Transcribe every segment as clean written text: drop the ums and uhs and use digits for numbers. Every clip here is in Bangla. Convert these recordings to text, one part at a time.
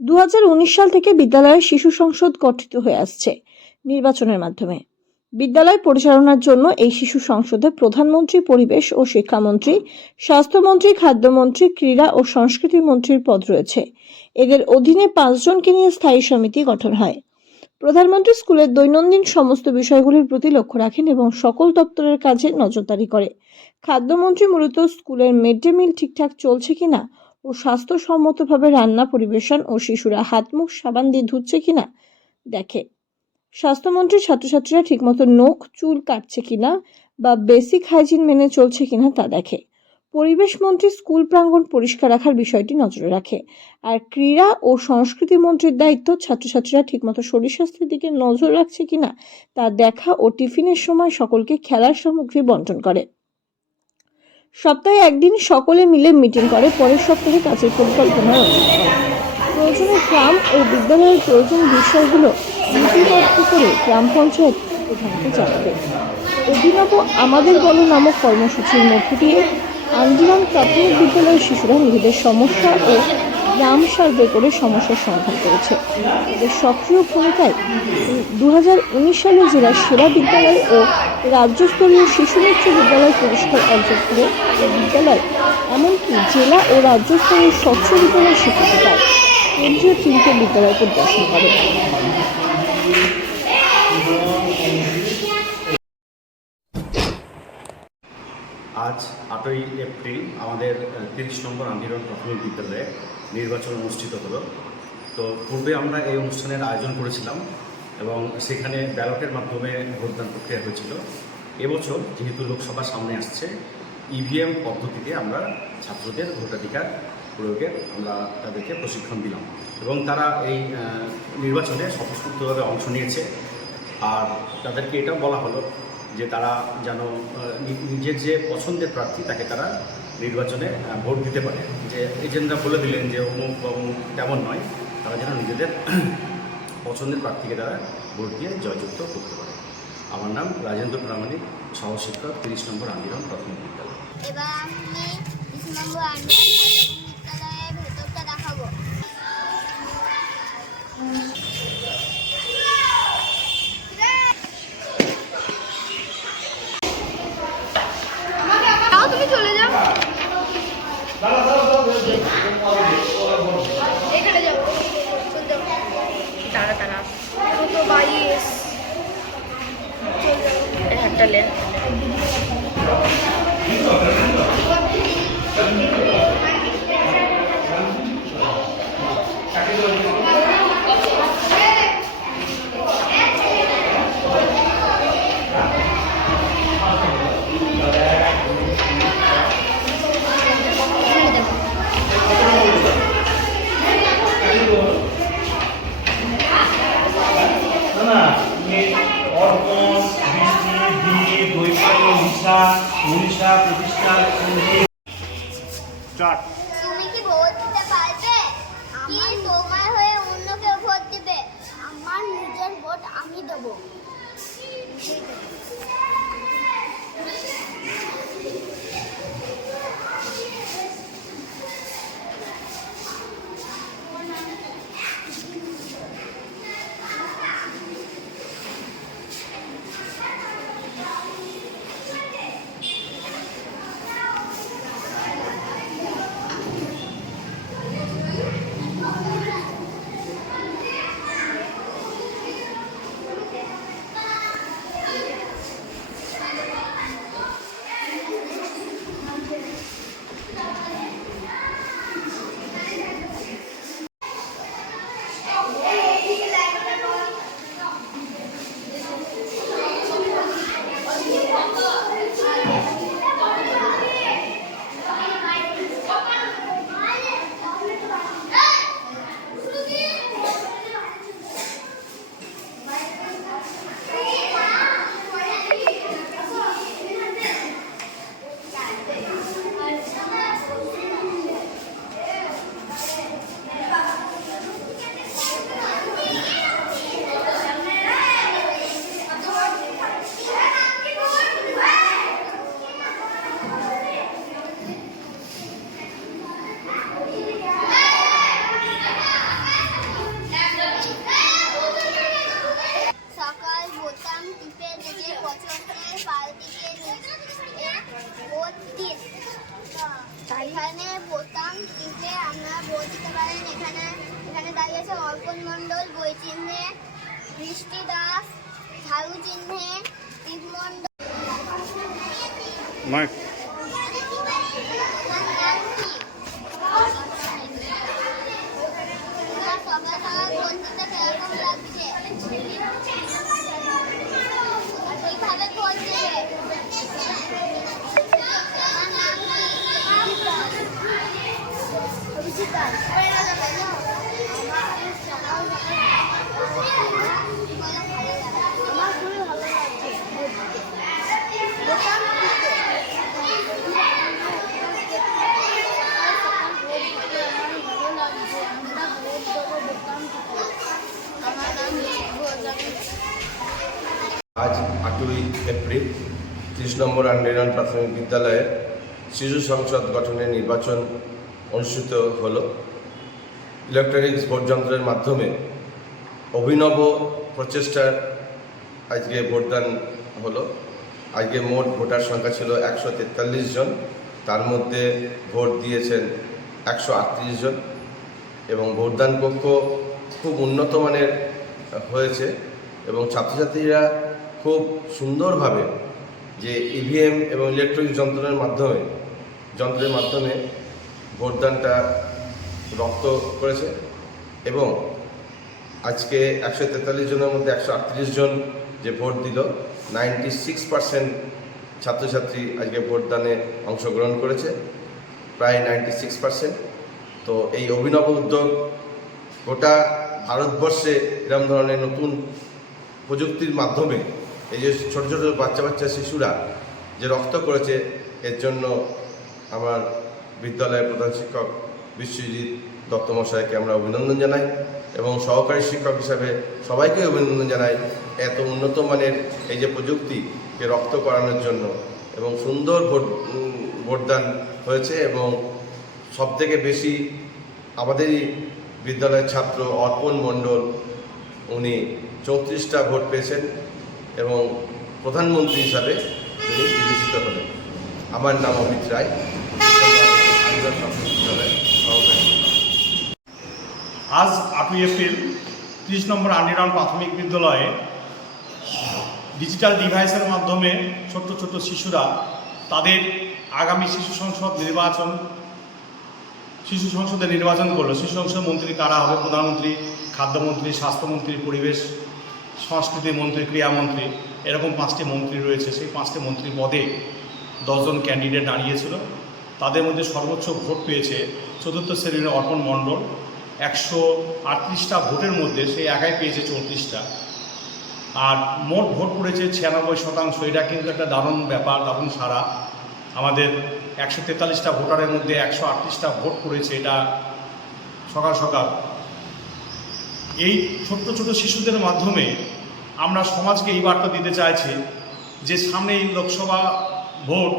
2019 সাল থেকে বিদ্যালয়ে শিশু সংসদ গঠিত হয়ে আসছে নির্বাচনের মাধ্যমে। বিদ্যালয় পরিচালনার জন্য এই শিশু সংসদে প্রধানমন্ত্রী, পরিবেশ ও শিক্ষামন্ত্রী, স্বাস্থ্যমন্ত্রী, খাদ্যমন্ত্রী, ক্রীড়া ও সংস্কৃতি মন্ত্রীর পদ রয়েছে। এদের অধীনে 5 জনকে নিয়ে স্থায়ী সমিতি গঠন হয়। প্রধানমন্ত্রী স্কুলের দৈনন্দিন সমস্ত বিষয়গুলির প্রতি লক্ষ্য রাখেন এবং সকল দপ্তরের কাজে নজরদারি করে। খাদ্যমন্ত্রী মূলত স্কুলের মিড ডে মিল ঠিকঠাক চলছে কিনা ও স্বাস্থ্যসম্মতভাবে রান্না পরিবেশন ও শিশুরা হাত মুখ সাবান দিয়ে ধুচ্ছে কিনা দেখে। স্বাস্থ্যমন্ত্রী ছাত্রছাত্রীরা ঠিকমতো নখ চুল কাটছে কিনা বা বেসিক হাইজিন মেনে চলছে কিনা তা দেখে। পরিবেশ মন্ত্রী স্কুল প্রাঙ্গণ পরিষ্কার রাখার বিষয়টি নজরে রাখে। আর ক্রীড়া ও সংস্কৃতি মন্ত্রীর দায়িত্ব ছাত্রছাত্রীরা ঠিকমতো শরীর স্বাস্থ্যের দিকে নজর রাখছে কিনা তা দেখা ও টিফিনের সময় সকলকে খেলার সামগ্রী বন্টন করে। সপ্তাহে একদিন সকলে মিলে মিটিং করে, পরের সপ্তাহে কাজের পরিকল্পনা রচনা করে। প্রয়োজনে গ্রাম ও বিদ্যালয়ের প্রয়োজন বিষয়গুলো লিপিবদ্ধ করে গ্রাম পঞ্চায়েত প্রধানকে জানাবে। অভিনব আমাদের বলো নামক কর্মসূচির মধ্য দিয়ে আঞ্জুমান প্রাথমিক বিদ্যালয়ের শিশুরা নিজেদের সমস্যা ও গ্রাম সার্ভে করে সমস্যার সমাধান করেছে। এদের সক্রিয় ভূমিকায় 2019 সালে জেলার সেরা বিদ্যালয় ও রাজ্যস্তরীয় শিশুমিত্র বিদ্যালয় পুরস্কার অর্জন করে এই বিদ্যালয় এমনকি জেলা ও রাজ্যস্তরীয় স্বচ্ছ বিদ্যালয় স্বীকৃতি পায়। কেন্দ্রীয় 3টে বিদ্যালয় পরিদর্শন করে। আজ 8ই এপ্রিল আমাদের 30 নম্বর আন্দিরন প্রাথমিক বিদ্যালয়ে নির্বাচন অনুষ্ঠিত হলো। তো পূর্বে আমরা এই অনুষ্ঠানের আয়োজন করেছিলাম এবং সেখানে ব্যালটের মাধ্যমে ভোটদান প্রক্রিয়া হয়েছিল। এবছর যেহেতু লোকসভা সামনে আসছে, ইভিএম পদ্ধতিতে আমরা ছাত্রদের ভোটাধিকার প্রয়োগের আমরা তাদেরকে প্রশিক্ষণ দিলাম এবং তারা এই নির্বাচনে স্বতঃস্ফূর্তভাবে অংশ নিয়েছে। আর তাদেরকে এটাও বলা হলো যে তারা যেন নিজের যে পছন্দের প্রার্থী তাকে তারা নির্বাচনে ভোট দিতে পারে। যে এজেন্টরা বলে দিলেন যে অমুক বা অমুক, তেমন নয়, তারা যেন নিজেদের পছন্দের প্রার্থীকে তারা ভোট দিয়ে জয়যুক্ত করতে পারে। আমার নাম রাজেন্দ্র প্রামাণিক, সহশিক্ষক, 30 নম্বর আন্দিরন প্রাথমিক বিদ্যালয়। এবার আমি 30 নম্বর আন্দিরন প্রাথমিক বিদ্যালয়ের ভেতরটা দেখাবো। তুমি চলে যাও, এখানে যাও, তারা তারা তো বাইশ একটা লেন তুমি কি ভোট দিতে পারবে? কি তোমার হয়ে অন্য কেউ ভোট দিবে? আমার নিজের ভোট আমি দেবো। রয়েছে অর্পণ মণ্ডল বই চিহ্নে, বৃষ্টি দাস ঝাড়ু চিহ্নে, দীপ মণ্ডল। আমার নাম কি? তোমার সবার সঙ্গে বন্ধুতে কিরকম লাগছে? কিভাবে ভোট দেবে? আমার নাম কি? অভিজিৎ দাস। আমার খুবই ভালো লাগছে। আজ 8ই এপ্রিল 30 নম্বর আন্ডারগ্রাউন্ড প্রাথমিক বিদ্যালয়ের শিশু সংসদ গঠনের নির্বাচন অনুষ্ঠিত হলো। ইলেকট্রনিক্স ভোট যন্ত্রের মাধ্যমে অভিনব প্রচেষ্টার আজকে ভোটদান হলো। আজকে মোট ভোটার সংখ্যা ছিল 143 জন, তার মধ্যে ভোট দিয়েছেন 138 জন এবং ভোটদান কক্ষ খুব উন্নত মানের হয়েছে এবং ছাত্রছাত্রীরা খুব সুন্দরভাবে যে ইভিএম এবং ইলেকট্রনিক যন্ত্রের মাধ্যমে ভোটদানটা রপ্ত করেছে এবং আজকে 143 জনের মধ্যে 138 জন যে ভোট দিল, 96% ছাত্রছাত্রী আজকে ভোটদানে অংশগ্রহণ করেছে, প্রায় 96%। তো এই অভিনব উদ্যোগ গোটা ভারতবর্ষে এরকম ধরনের নতুন প্রযুক্তির মাধ্যমে এই যে ছোট ছোট বাচ্চা শিশুরা যে রক্ত করেছে, এর জন্য আমার বিদ্যালয়ের প্রধান শিক্ষক বিশ্বজিৎ দত্ত মশাইকে আমরা অভিনন্দন জানাই এবং সহকারী শিক্ষক হিসাবে সবাইকে অভিনন্দন জানাই এত উন্নত মানের এই যে প্রযুক্তিকে রপ্ত করানোর জন্য। এবং সুন্দর ভোটদান হয়েছে এবং সবথেকে বেশি আমাদেরই বিদ্যালয়ের ছাত্র অর্পণ মণ্ডল, উনি 34টা ভোট পেয়েছেন এবং প্রধানমন্ত্রী হিসাবে তিনি বিবেচিত হলেন। আমার নাম অমিত রায়, আজ 8ই এপ্রিল 30 নম্বর আন্ডারগ্রাউন্ড প্রাথমিক বিদ্যালয়ে ডিজিটাল ডিভাইসের মাধ্যমে ছোট্ট ছোট্ট শিশুরা তাদের আগামী শিশু সংসদে নির্বাচন করলো। শিশু সংসদ মন্ত্রী কারা হবে? প্রধানমন্ত্রী, খাদ্যমন্ত্রী, স্বাস্থ্যমন্ত্রী, পরিবেশ সংস্কৃতি মন্ত্রী, ক্রীড়ামন্ত্রী, এরকম 5টি মন্ত্রী রয়েছে। সেই 5টি মন্ত্রী পদে 10 জন ক্যান্ডিডেট দাঁড়িয়েছিল। তাদের মধ্যে সর্বোচ্চ ভোট পেয়েছে 4র্থ শ্রেণীর অর্পণ মণ্ডল। 138টা ভোটের মধ্যে সে একাই পেয়েছে 34টা, আর মোট ভোট পড়েছে 96%। এটা কিন্তু একটা দারুণ ব্যাপার, দারুণ সারা। আমাদের 143টা ভোটারের মধ্যে 138টা ভোট পড়েছে, এটা সকাল সকাল। এই ছোট্ট ছোট শিশুদের মাধ্যমে আমরা সমাজকে এই বার্তা দিতে চাইছি যে সামনে এই লোকসভা ভোট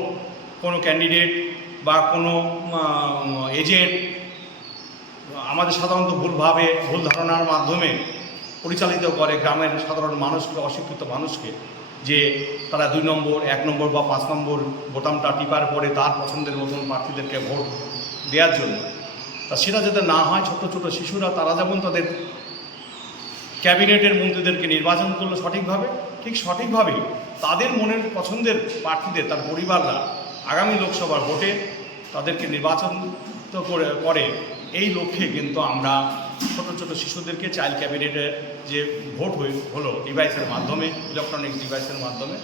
কোনো ক্যান্ডিডেট বা কোনো এজেন্ট আমাদের সাধারণত ভুল ধারণার মাধ্যমে পরিচালিত করে গ্রামের সাধারণ মানুষকে, অশিক্ষিত মানুষকে, যে তারা 2 নম্বর, 1 নম্বর বা 5 নম্বর বোতামটা টিপার পরে তার পছন্দের মতন প্রার্থীদেরকে ভোট দেওয়ার জন্য। তা সেটা যাতে না হয়, ছোট ছোট শিশুরা তারা যেমন তাদের ক্যাবিনেটের মন্ত্রীদেরকে নির্বাচন করলো সঠিকভাবে, ঠিক সঠিকভাবেই তাদের মনের পছন্দের প্রার্থীদের তার পরিবাররা আগামী লোকসভার ভোটে তাদেরকে নির্বাচন করে এই লক্ষ্যে কিন্তু আমরা ছোট ছোট শিশুদেরকে চাইল্ড ক্যাবিনেটের যে ভোট হলো ডিভাইসের মাধ্যমে, ইলেকট্রনিক্স ডিভাইসের মাধ্যমে,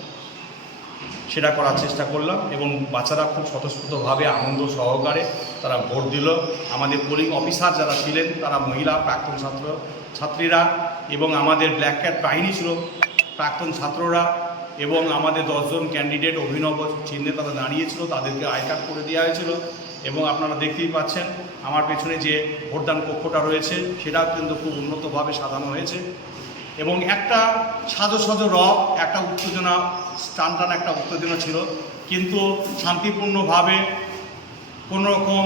সেটা করার চেষ্টা করলাম এবং বাচ্চারা খুব স্বতঃস্ফূর্তভাবে আনন্দ সহকারে তারা ভোট দিল। আমাদের পোলিং অফিসার যারা ছিলেন তারা মহিলা প্রাক্তন ছাত্রীরা এবং আমাদের ব্ল্যাক ক্যাট বাহিনী ছিল প্রাক্তন ছাত্ররা এবং আমাদের 10 জন ক্যান্ডিডেট অভিনব চিহ্নে তারা দাঁড়িয়েছিল, তাদেরকে আই কার্ড করে দেওয়া হয়েছিল। এবং আপনারা দেখতেই পাচ্ছেন আমার পেছনে যে ভোটদান কক্ষটা রয়েছে সেটাও কিন্তু খুব উন্নতভাবে সাজানো হয়েছে এবং একটা সাজো রব, একটা উত্তেজনা, টান একটা উত্তেজনা ছিল, কিন্তু শান্তিপূর্ণভাবে কোনো রকম